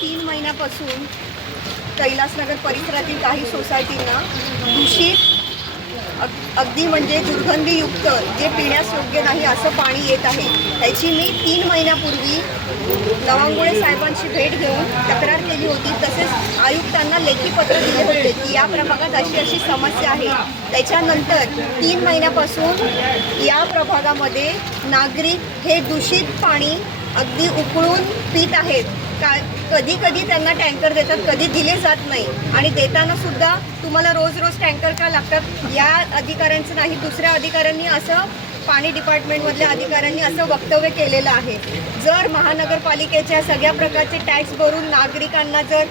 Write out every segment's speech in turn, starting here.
तीन महिन्यापासून कैलासनगर परिसरातील काही सोसायटींना दूषित अग- अगदी म्हणजे दुर्गंधीयुक्त जे पिण्यास योग्य नाही असं पाणी येत आहे. त्याची मी तीन महिन्यापूर्वी नवांगुळे साहेबांची भेट घेऊन तक्रार केली होती. तसेच आयुक्तांना लेखी पत्र दिले होते की या प्रभागात अशी अशी समस्या आहे. त्याच्यानंतर तीन महिन्यापासून या प्रभागामध्ये नागरिक हे दूषित पाणी अगदी उकळून पीत आहेत. का कधी कधी त्यांना टँकर देतात कधी दिले जात नाही. आणि देताना सुद्धा तुम्हाला रोज रोज टँकर का लागतात? या अधिकाऱ्यांचं नाही दुसऱ्या अधिकाऱ्यांनी असं पाणी डिपार्टमेंटमधल्या अधिकाऱ्यांनी असं वक्तव्य केलेलं आहे. जर महानगरपालिकेच्या सगळ्या प्रकारचे टॅक्स भरून नागरिकांना जर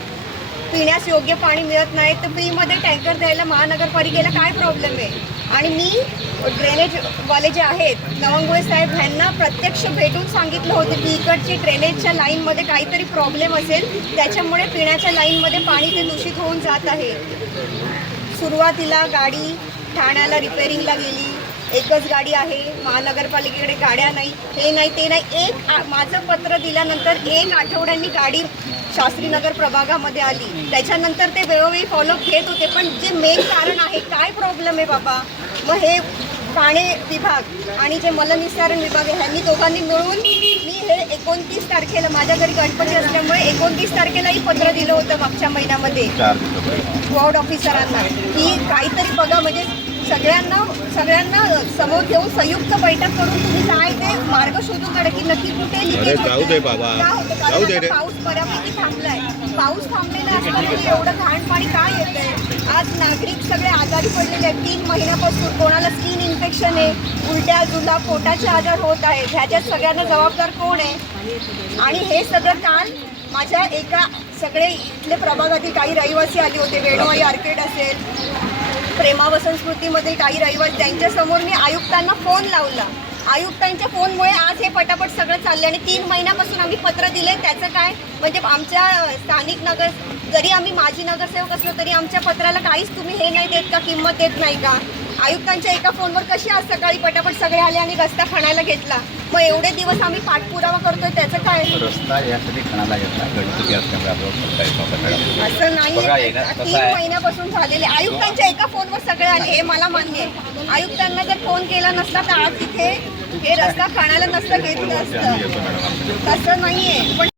पिण्यास योग्य पाणी मिळत नाही तर फ्रीमध्ये टँकर द्यायला महानगरपालिकेला काय प्रॉब्लेम आहे? आणि मी ड्रेनेजवाले जे आहेत नवंगुळे साहेब ह्यांना प्रत्यक्ष भेटून सांगितलं होतं की इकडची ड्रेनेजच्या लाईनमध्ये काहीतरी प्रॉब्लेम असेल त्याच्यामुळे पिण्याच्या लाईनमध्ये पाणी ते दूषित होऊन जात आहे. सुरुवातीला गाडी ठाण्याला रिपेरिंगला गेली एकच गाडी आहे महानगरपालिकेकडे गाड्या नाही हे नाही ते नाही. एक माझं पत्र दिल्यानंतर एक आठवड्यांनी गाडी शास्त्रीनगर प्रभागामध्ये आली. त्याच्यानंतर ते वेळोवेळी फॉलोअप घेत होते. पण जे मेन कारण आहे काय प्रॉब्लेम आहे बाबा? मग हे पाणी विभाग आणि जे मलनिस्सारण विभाग आहे ह्यांनी दोघांनी मिळून मी हे एकोणतीस तारखेला माझ्या घरी गणपती असल्यामुळे एकोणतीस तारखेलाही पत्र दिलं होतं मागच्या महिन्यामध्ये. वॉर्ड ऑफिसरांना. की काहीतरी बघा म्हणजे सगळ्यांना सगळ्यांना समोर घेऊन संयुक्त बैठक करून तुम्ही काय ते मार्ग शोधून काढा की नक्की कुठे अरे जाऊ दे बाबा. का होतं? कारण जाऊ दे आता रे. पाऊस बऱ्यापैकी थांबलाय. पाऊस थांबलेला असताना एवढं घाण पाणी काय येतंय? आज नागरिक सगळे आजारी पडलेले आहेत. तीन महिन्यापासून कोणाला स्किन इन्फेक्शन आहे? उलट्या जुला पोटाचे आजार होत आहेत. ह्याच्यात सगळ्यांना जबाबदार कोण आहे? आणि हे सगळं काल माझ्या एका सगळे इथले प्रभागातील काही रहिवासी आले होते. वेणूआई आर्केड असेल प्रेमा संस्कृतीमधील काही रहिवासी त्यांच्यासमोर मी आयुक्तांना फोन लावला. आयुक्तांच्या फोनमुळे आज हे पटापट सगळं चाललं आणि तीन महिन्यापासून आम्ही पत्र दिले त्याचं काय? म्हणजे आमच्या स्थानिक नगर जरी आम्ही माजी नगरसेवक असलो तरी आमच्या पत्राला काहीच तुम्ही हे नाही देत का? किंमत देत नाही का? आयुक्तांच्या एका फोनवर कशी आज सकाळी पटापट सगळे आले आणि रस्ता खणायला घेतला? मग एवढे दिवस आम्ही पाठपुरावा करतोय त्याचं काय? रस्ता यासाठी खणाला घेतला. गणपती असल्यामुळे आपल्याला करता येत नव्हता मॅडम असं नाही बघा, ना, कसं तीन आहे? महिन्यापासून झालेले. आयुक्तांच्या एका फोनवर सगळे आले हे मला मान्य आहे. आयुक्तांना जर फोन केला नसता तर आज इथे हे रस्ता खाण्याला नसतं घेतलं असतं. तसं नाहीये पण